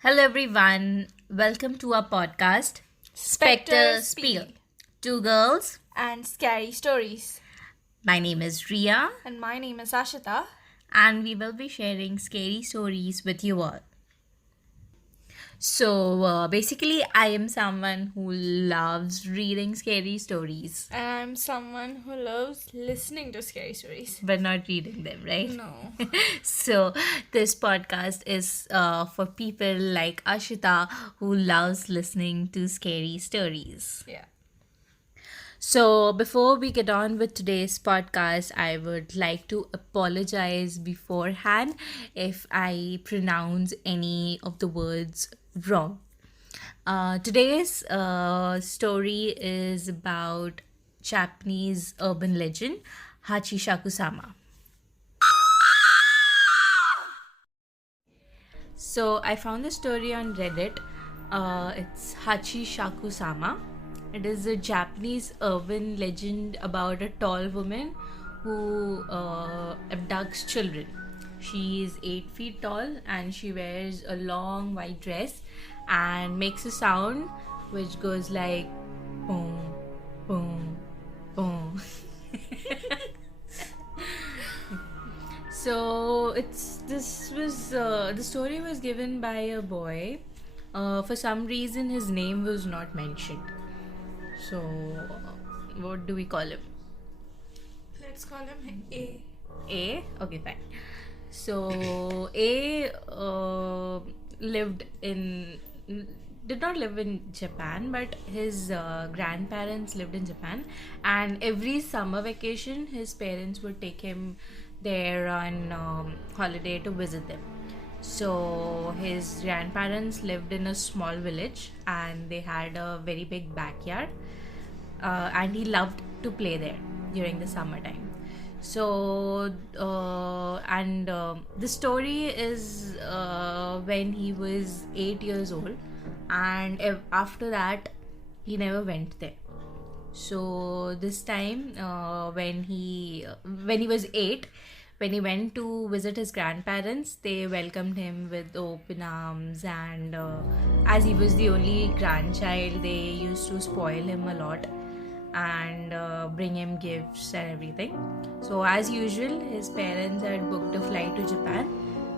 Hello, everyone. Welcome to our podcast, Spectre Spiel. Two girls. And scary stories. My name is Ria, And my name is Ashita. and we will be sharing scary stories with you all. So, basically, I am someone who loves reading scary stories, And I'm someone who loves listening to scary stories. but not reading them, right? No. So, this podcast is for people like Ashita who loves listening to scary stories. Yeah. So, before we get on with today's podcast, I would like to apologize beforehand if I pronounce any of the words wrong. Today's story is about Japanese urban legend Hachishaku-sama. So, I found the story on Reddit. It's Hachishaku-sama. It is a Japanese urban legend about a tall woman who abducts children. She is 8 feet tall and she wears a long white dress and makes a sound which goes like boom, boom, boom. So the story was given by a boy. For some reason, his name was not mentioned. So, what do we call him? Let's call him A. A? Okay, fine. So, A did not live in Japan, but his grandparents lived in Japan. And every summer vacation, his parents would take him there on holiday to visit them. So his grandparents lived in a small village and they had a very big backyard, and he loved to play there during the summertime. So the story is when he was 8 years old, and after that he never went there. So this time, when he was 8, when he went to visit his grandparents, they welcomed him with open arms, and as he was the only grandchild, they used to spoil him a lot and bring him gifts and everything. So as usual, his parents had booked a flight to Japan,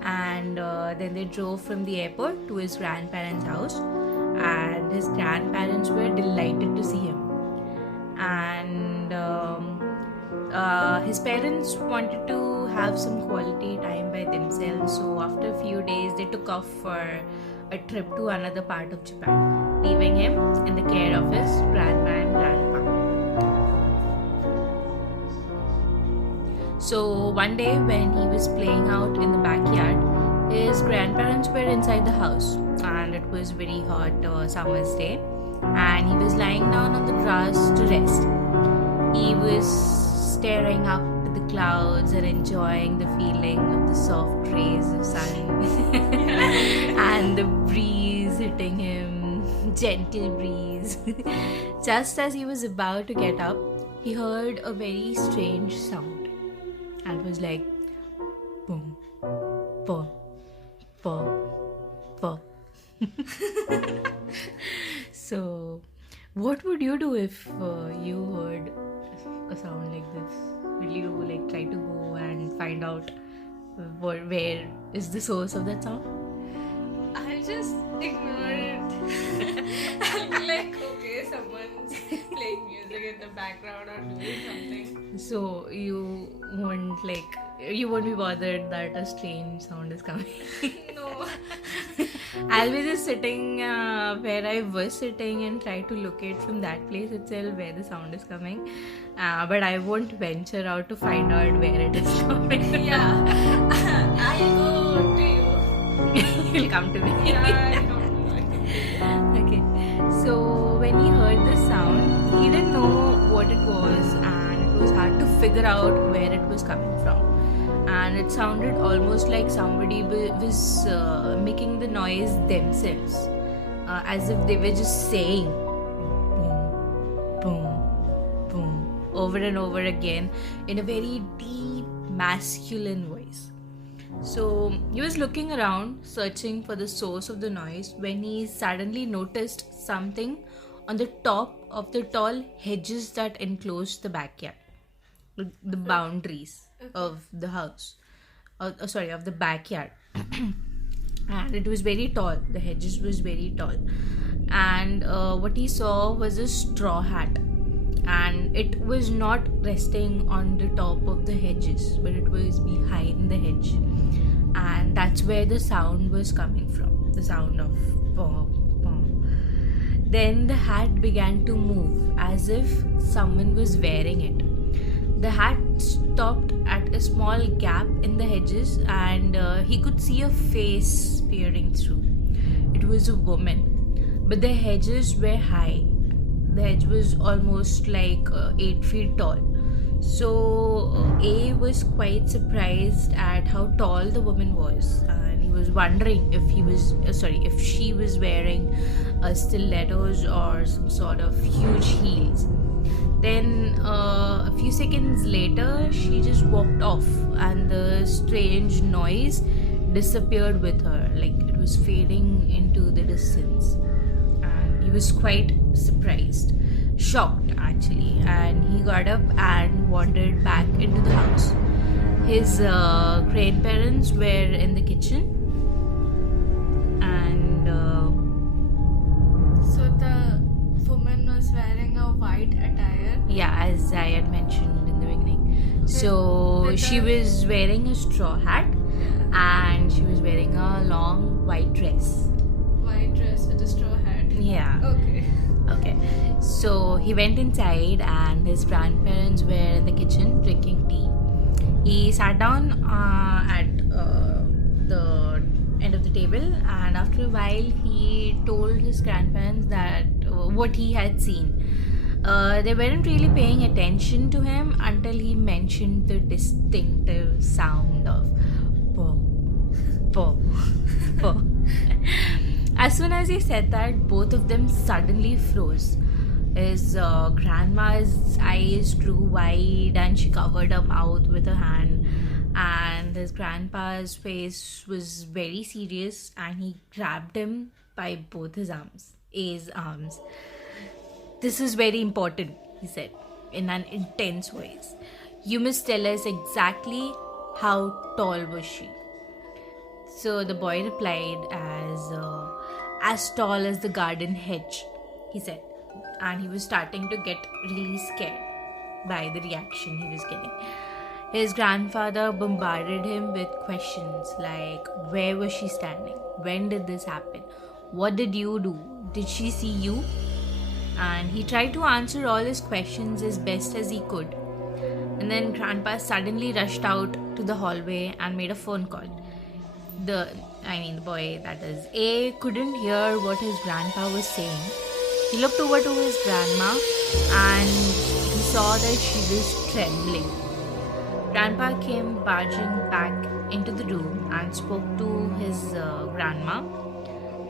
and then they drove from the airport to his grandparents' house, and his grandparents were delighted to see him. And his parents wanted to have some quality time by themselves, so after a few days they took off for a trip to another part of Japan, leaving him in the care of his grandma and grandpa. So one day when he was playing out in the backyard, his grandparents were inside the house, and it was very hot summer's day, and he was lying down on the grass to rest. He was staring up at the clouds and enjoying the feeling of the soft rays of sun and the breeze hitting him, gentle breeze. Just as he was about to get up, he heard a very strange sound, and it was like boom, boom, boom, boom. So, what would you do if you heard a sound like this? Will you try to go and find out where is the source of that sound? I'll just ignore it. I'll be like, okay, someone's playing music in the background or doing something. So you won't be bothered that a strange sound is coming. No. I'll be just sitting where I was sitting and try to locate from that place itself where the sound is coming. But I won't venture out to find out where it is coming. Yeah. I'll go to you. You'll come to me. Yeah, I'll come to you. Okay. So when he heard the sound, he didn't know what it was, and it was hard to figure out where it was coming from. And it sounded almost like somebody was making the noise themselves, as if they were just saying boom, boom, boom over and over again in a very deep masculine voice. So he was looking around, searching for the source of the noise, when he suddenly noticed something on the top of the tall hedges that enclosed the backyard, the boundaries of the house, of the backyard. And it was very tall. The hedges was very tall, and what he saw was a straw hat, and it was not resting on the top of the hedges, but it was behind the hedge, and that's where the sound was coming from. The sound of pom pom. Then the hat began to move as if someone was wearing it. The hat stopped at a small gap in the hedges, and he could see a face peering through. It was a woman, but the hedges were high. The hedge was almost like 8 feet tall. So A was quite surprised at how tall the woman was, and he was wondering if she was wearing stilettos or some sort of huge heels. Then a few seconds later, she just walked off, and the strange noise disappeared with her, like it was fading into the distance. And he was quite surprised, shocked actually, and he got up and wandered back into the house. His grandparents were in the kitchen, and So the woman was wearing a white attire. yeah, as I had mentioned in the beginning. So she was wearing a straw hat, and she was wearing a long white dress. White dress with a straw hat. Yeah. Okay. So he went inside, and his grandparents were in the kitchen drinking tea. He sat down at the end of the table, and after a while he told his grandparents that what he had seen. They weren't really paying attention to him until he mentioned the distinctive sound of po, po, po. As soon as he said that, both of them suddenly froze. His grandma's eyes grew wide, and she covered her mouth with her hand. And his grandpa's face was very serious, and he grabbed him by both his arms. "This is very important," he said in an intense voice. "You must tell us exactly how tall was she." So the boy replied as tall as the garden hedge, he said. And he was starting to get really scared by the reaction he was getting. His grandfather bombarded him with questions like, where was she standing? When did this happen? What did you do? Did she see you? And he tried to answer all his questions as best as he could. And then Grandpa suddenly rushed out to the hallway and made a phone call. The boy, that is, A, couldn't hear what his grandpa was saying. He looked over to his grandma, and he saw that she was trembling. Grandpa came barging back into the room and spoke to his grandma,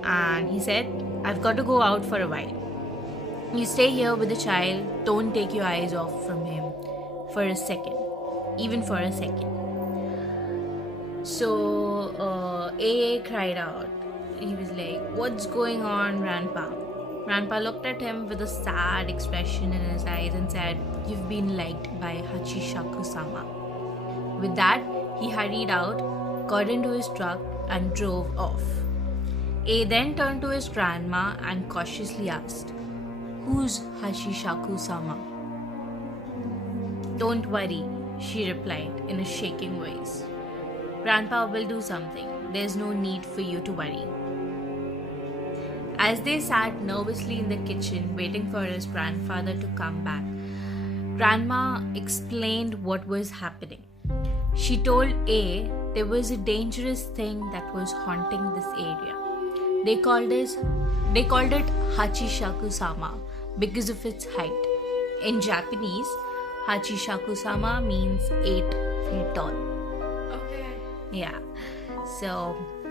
and he said, "I've got to go out for a while. You stay here with the child. Don't take your eyes off from him for a second, even for a second." So A cried out. He was like, "What's going on, Grandpa?" Grandpa looked at him with a sad expression in his eyes and said, "You've been liked by Hachishaku-sama." With that, he hurried out, got into his truck, and drove off. A then turned to his grandma and cautiously asked, "Who's Hachishaku-sama?" "Don't worry," she replied in a shaking voice. "Grandpa will do something. There's no need for you to worry." As they sat nervously in the kitchen waiting for his grandfather to come back, Grandma explained what was happening. She told A there was a dangerous thing that was haunting this area. They called it Hachishaku-sama because of its height. In Japanese, Hachishaku-sama means 8 feet tall. Okay. Yeah. So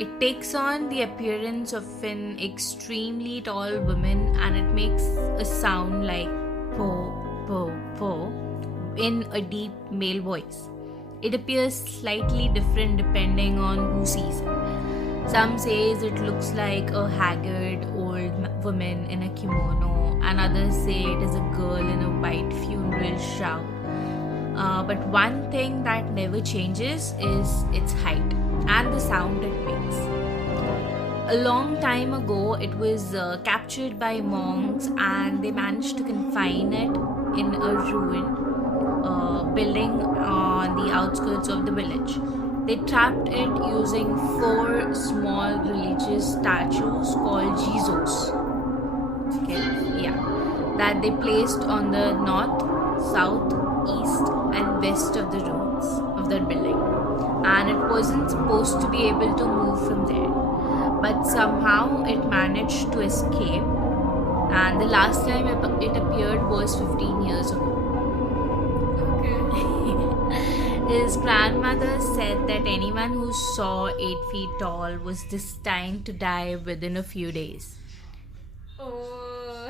it takes on the appearance of an extremely tall woman, and it makes a sound like po, po, po in a deep male voice. It appears slightly different depending on who sees it. Some says it looks like a haggard old woman in a kimono, and others say it is a girl in a white funeral shroud. But one thing that never changes is its height and the sound it makes. A long time ago, it was captured by monks, and they managed to confine it in a building on the outskirts of the village. They trapped it using 4 small religious statues called Jesus. Okay, yeah, that they placed on the north, south, east, and west of the roads of that building, and it wasn't supposed to be able to move from there. But somehow it managed to escape, and the last time it appeared was 15 years ago. His grandmother said that anyone who saw 8 feet tall was destined to die within a few days. Oh,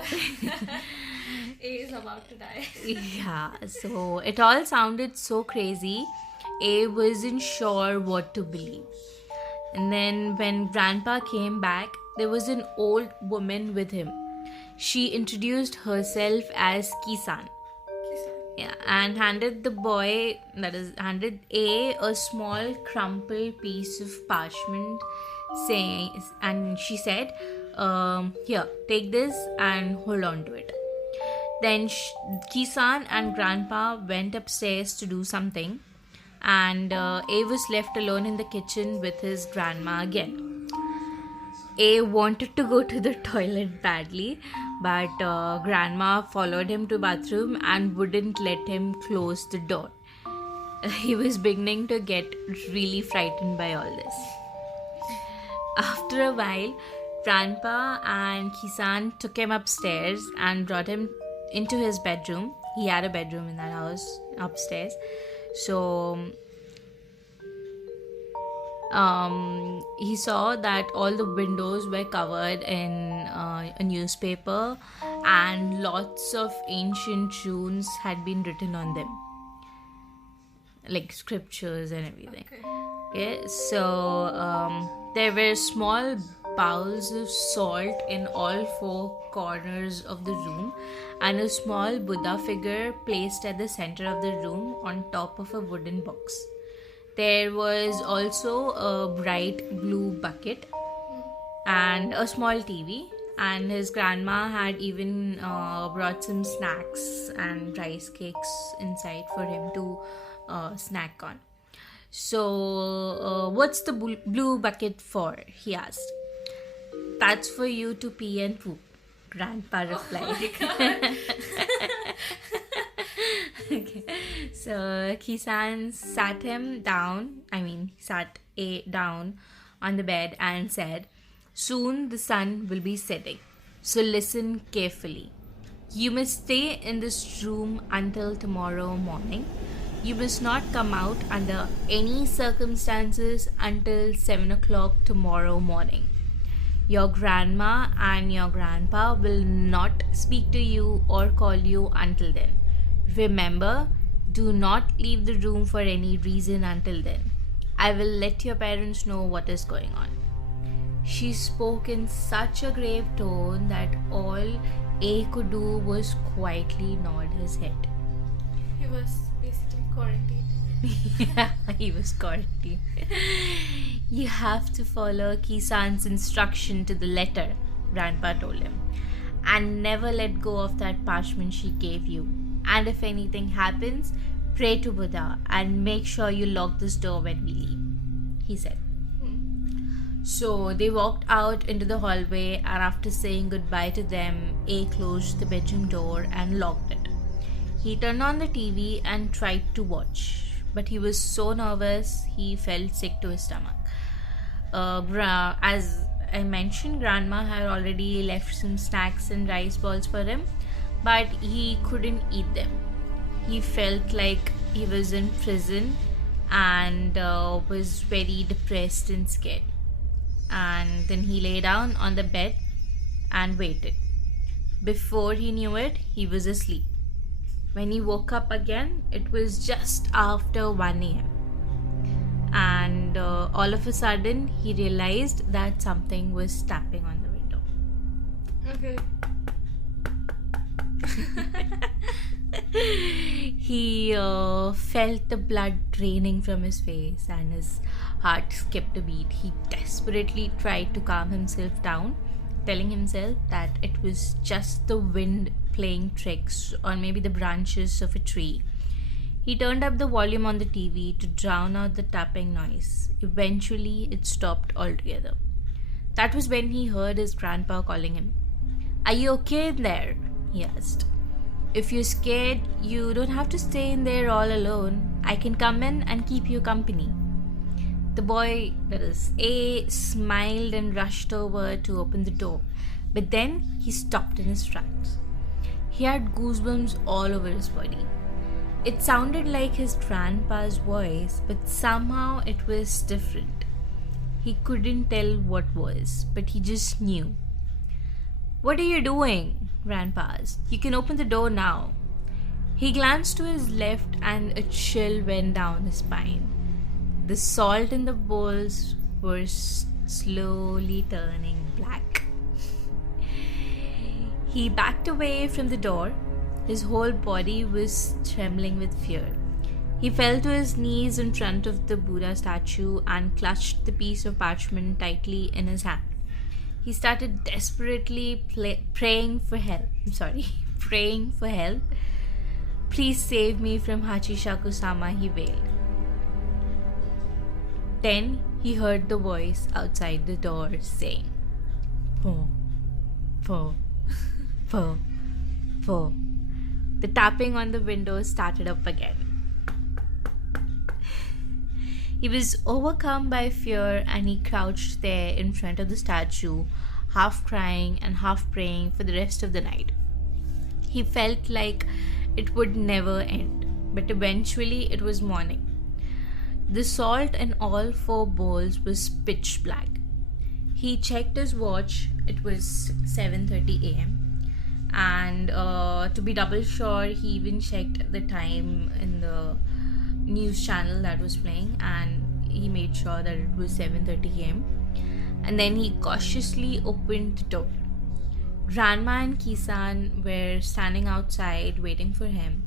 A is about to die. Yeah, so it all sounded so crazy. A wasn't sure what to believe. And then when Grandpa came back, there was an old woman with him. She introduced herself as Kisan. Yeah, and handed A small crumpled piece of parchment, and she said, "Here, take this and hold on to it." Then Kisan and Grandpa went upstairs to do something, and A was left alone in the kitchen with his grandma again. A wanted to go to the toilet badly, but Grandma followed him to the bathroom and wouldn't let him close the door. He was beginning to get really frightened by all this. After a while, Grandpa and Kisan took him upstairs and brought him into his bedroom. He had a bedroom in that house upstairs. So he saw that all the windows were covered in a newspaper, and lots of ancient runes had been written on them, like scriptures and everything. Okay, so there were small bowls of salt in all 4 corners of the room, and a small Buddha figure placed at the center of the room on top of a wooden box. There was also a bright blue bucket and a small TV, and his grandma had even brought some snacks and rice cakes inside for him to snack on. So, what's the blue bucket for? He asked. That's for you to pee and poop, Grandpa replied. Okay. So Kisan sat A down on the bed and said, "Soon the sun will be setting, so listen carefully. You must stay in this room until tomorrow morning. You must not come out under any circumstances until 7 o'clock tomorrow morning. Your grandma and your grandpa will not speak to you or call you until then. Remember, do not leave the room for any reason until then. I will let your parents know what is going on." She spoke in such a grave tone that all A could do was quietly nod his head. He was basically quarantined. Yeah, he was quarantined. "You have to follow Kisan's instruction to the letter," Grandpa told him, "and never let go of that parchment she gave you. And if anything happens, pray to Buddha and make sure you lock this door when we leave," he said. So they walked out into the hallway, and after saying goodbye to them, A closed the bedroom door and locked it. He turned on the TV and tried to watch, but he was so nervous he felt sick to his stomach. As I mentioned, Grandma had already left some snacks and rice balls for him, but he couldn't eat them. He felt like he was in prison and was very depressed and scared. And then he lay down on the bed and waited. Before he knew it, he was asleep. When he woke up again, it was just after 1 a.m. and all of a sudden he realized that something was tapping on the window. Okay. He felt the blood draining from his face and his heart skipped a beat. He desperately tried to calm himself down, telling himself that it was just the wind playing tricks or maybe the branches of a tree. He turned up the volume on the TV to drown out the tapping noise. Eventually, it stopped altogether. That was when he heard his grandpa calling him. "Are you okay in there?" he asked. "If you're scared, you don't have to stay in there all alone. I can come in and keep you company." The boy, that is A, smiled and rushed over to open the door. But then he stopped in his tracks. He had goosebumps all over his body. It sounded like his grandpa's voice, but somehow it was different. He couldn't tell what was, but he just knew. "What are you doing?" Grandpa asked. "You can open the door now." He glanced to his left and a chill went down his spine. The salt in the bowls was slowly turning black. He backed away from the door. His whole body was trembling with fear. He fell to his knees in front of the Buddha statue and clutched the piece of parchment tightly in his hand. He started desperately praying for help. Praying for help. "Please save me from Hachishaku-sama," he wailed. Then he heard the voice outside the door saying, "Po, po, po, po." The tapping on the window started up again. He was overcome by fear and he crouched there in front of the statue, half crying and half praying for the rest of the night. He felt like it would never end, but eventually it was morning. The salt in all 4 bowls was pitch black. He checked his watch. It was 7:30 a.m. And to be double sure, he even checked the time in the news channel that was playing, and he made sure that it was 7:30 a.m. And then he cautiously opened the door. Grandma and Kisan were standing outside waiting for him.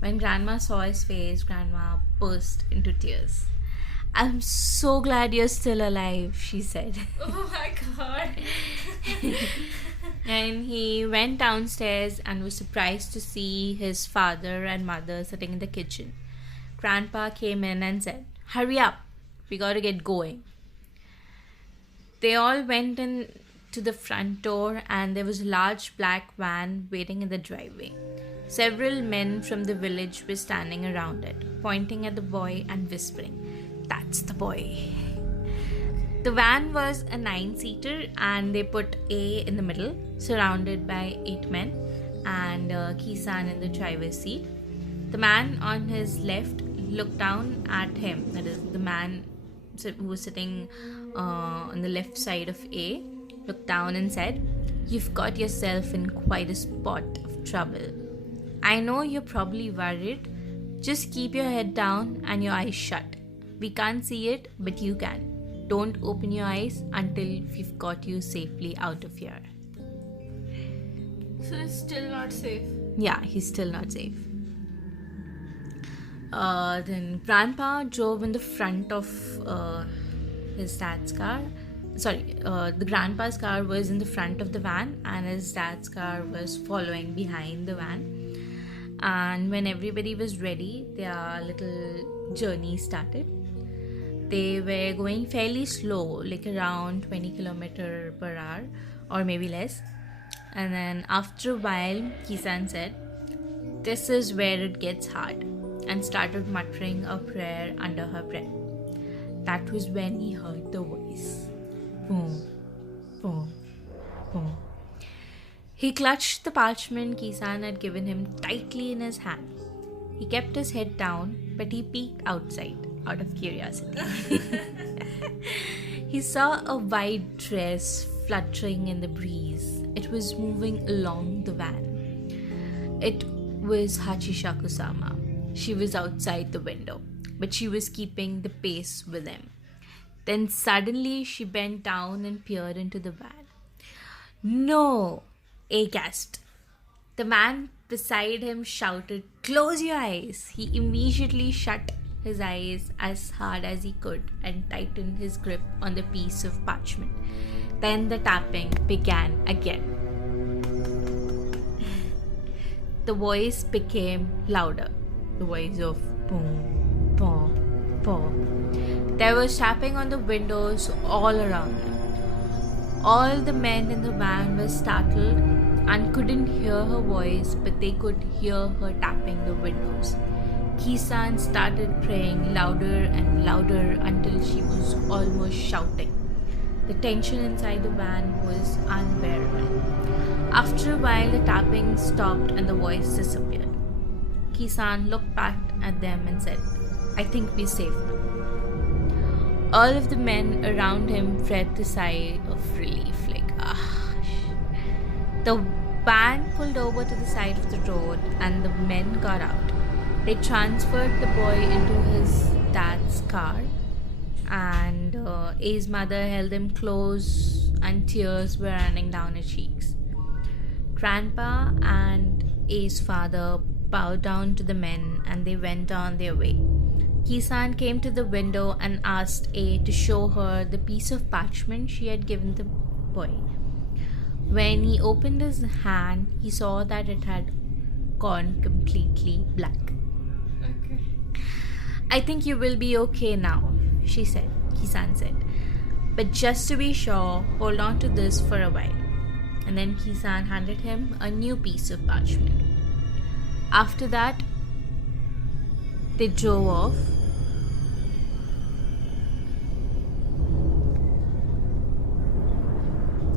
When Grandma saw his face, Grandma burst into tears. "I'm so glad you're still alive," she said. Oh my god. And he went downstairs and was surprised to see his father and mother sitting in the kitchen. Grandpa came in and said, "Hurry up, we gotta get going." They all went in to the front door and there was a large black van waiting in the driveway. Several men from the village were standing around it, pointing at the boy and whispering, "That's the boy." The van was a 9-seater and they put A in the middle, surrounded by 8 men, and Kisan in the driver's seat. The man on his left looked down at him, that is, the man who was sitting on the left side of A, looked down and said, "You've got yourself in quite a spot of trouble. I know you're probably worried. Just keep your head down and your eyes shut. We can't see it, but you can. Don't open your eyes until we've got you safely out of here." So it's still not safe. Yeah, he's still not safe. Then Grandpa drove in the front of his dad's car. The grandpa's car was in the front of the van and his dad's car was following behind the van. And when everybody was ready, their little journey started. They were going fairly slow, like around 20 km/h or maybe less. And then after a while, Kisan said, "This is where it gets hard," and started muttering a prayer under her breath. That was when he heard the voice. Boom, boom, boom. He clutched the parchment Kisan had given him tightly in his hand. He kept his head down, but he peeked outside out of curiosity. He saw a white dress fluttering in the breeze. It was moving along the van. It was Hachishaku-sama. She was outside the window, but she was keeping the pace with him. Then suddenly she bent down and peered into the van. "No!" A gasped. The man beside him shouted, "Close your eyes!" He immediately shut his eyes as hard as he could and tightened his grip on the piece of parchment. Then the tapping began again. The voice became louder. The voice of boom, boom, boom. There was tapping on the windows all around them. All the men in the van were startled and couldn't hear her voice, but they could hear her tapping the windows. Kisan started praying louder and louder until she was almost shouting. The tension inside the van was unbearable. After a while, the tapping stopped and the voice disappeared. Kisan looked back at them and said, "I think we're safe now." All of the men around him breathed a sigh of relief, like, ah. The van pulled over to the side of the road and the men got out. They transferred the boy into his dad's car, and A's mother held him close and tears were running down her cheeks. Grandpa and A's father bowed down to the men and they went on their way. Kisan came to the window and asked A to show her the piece of parchment she had given the boy. When he opened his hand, he saw that it had gone completely black. Okay. "I think you will be okay now," Kisan said. "But just to be sure, hold on to this for a while." And then Kisan handed him a new piece of parchment. After that, they drove off.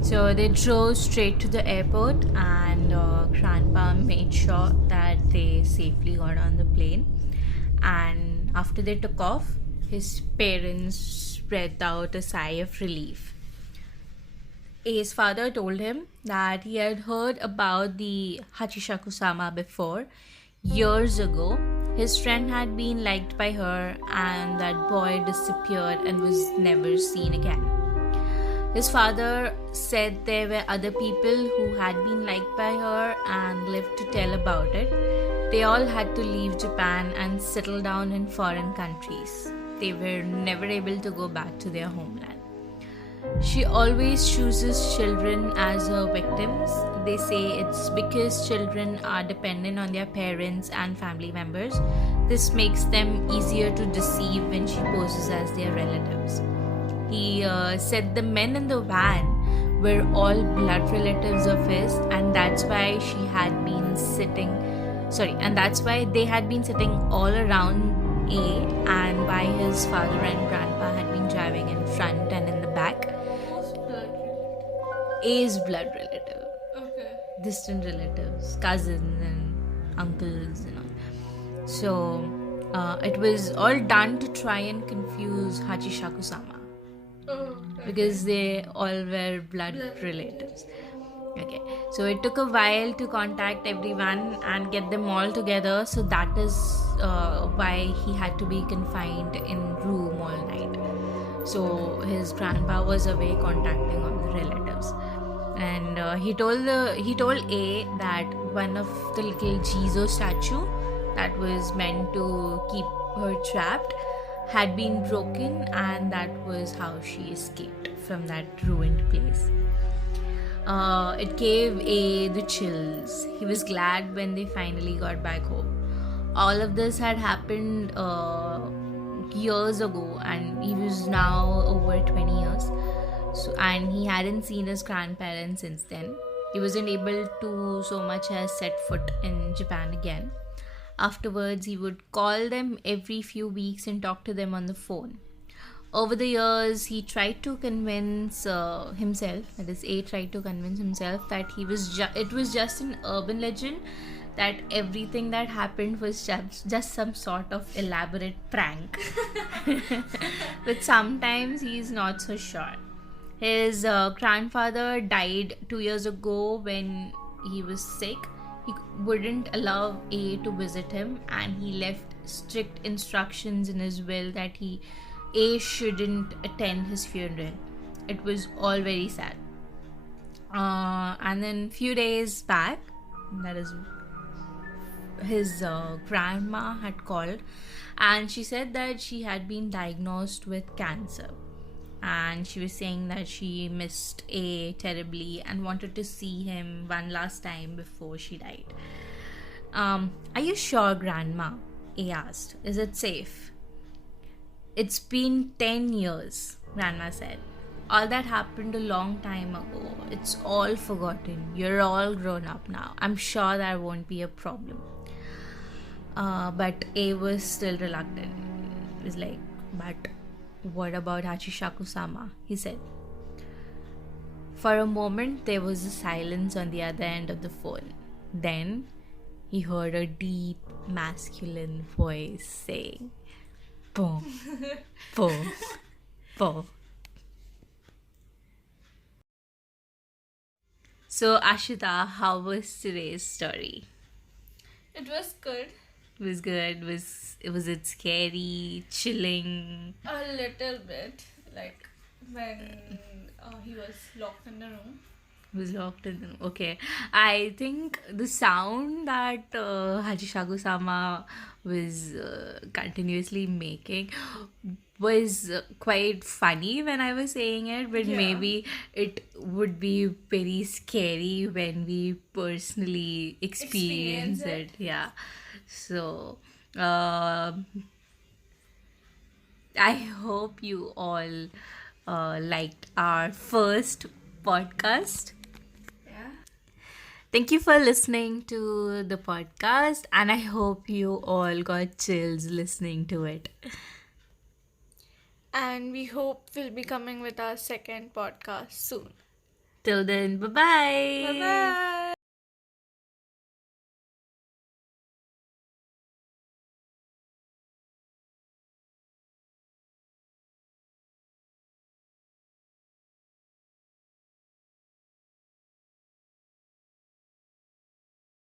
So they drove straight to the airport, and Grandpa made sure that they safely got on the plane. And after they took off, his parents breathed out a sigh of relief. A's father told him that he had heard about the Hachishaku-sama before. Years ago, his friend had been liked by her and that boy disappeared and was never seen again. His father said there were other people who had been liked by her and lived to tell about it. They all had to leave Japan and settle down in foreign countries. They were never able to go back to their homeland. She always chooses children as her victims. They say it's because children are dependent on their parents and family members. This makes them easier to deceive when she poses as their relatives. He said the men in the van were all blood relatives of his, and that's why that's why they had been sitting all around A, and why his father and grandpa had been driving in front and in the back. Who's blood related? A's blood relative, Okay. distant relatives, cousins and uncles and all. So it was all done to try and confuse Hachishaku-sama, Oh, okay. because they all were blood relatives. Okay, so it took a while to contact everyone and get them all together. So that is why he had to be confined in room all night. So his grandpa was away contacting all the relatives, and he told A that one of the little Jizo statue that was meant to keep her trapped had been broken, and that was how she escaped from that ruined place. It gave A the chills. He was glad when they finally got back home. All of this had happened years ago, and he was now over 20 years. So, and he hadn't seen his grandparents since then. He wasn't able to so much as set foot in Japan again. Afterwards, he would call them every few weeks and talk to them on the phone. Over the years, he tried to convince himself, that is, A tried to convince himself that it was just an urban legend, that everything that happened was just some sort of elaborate prank. But sometimes he's not so sure. His grandfather died 2 years ago when he was sick. He wouldn't allow A to visit him, and he left strict instructions in his will that he shouldn't attend his funeral. It was all very sad. And then few days back, that is, his grandma had called, and she said that she had been diagnosed with cancer, and she was saying that she missed A terribly and wanted to see him one last time before she died. Are you sure, Grandma? A asked. Is it safe? It's been 10 years, Grandma said. All that happened a long time ago. It's all forgotten. You're all grown up now. I'm sure that won't be a problem. But A was still reluctant. He was like, but what about Hachishaku-sama? He said. For a moment, there was a silence on the other end of the phone. Then, he heard a deep, masculine voice saying, "Po, po, po." So, Ashita, how was today's story? It was good. It was good. Was it scary, chilling? A little bit. Like when he was locked in the room. Was locked in the room. Okay. I think the sound that Hachishaku-sama was continuously making was quite funny when I was saying it, but Yeah. maybe it would be very scary when we personally experience it. Yeah. So, I hope you all liked our first podcast. Yeah. Thank you for listening to the podcast, and I hope you all got chills listening to it. And we hope we'll be coming with our second podcast soon. Till then, bye bye. Bye bye.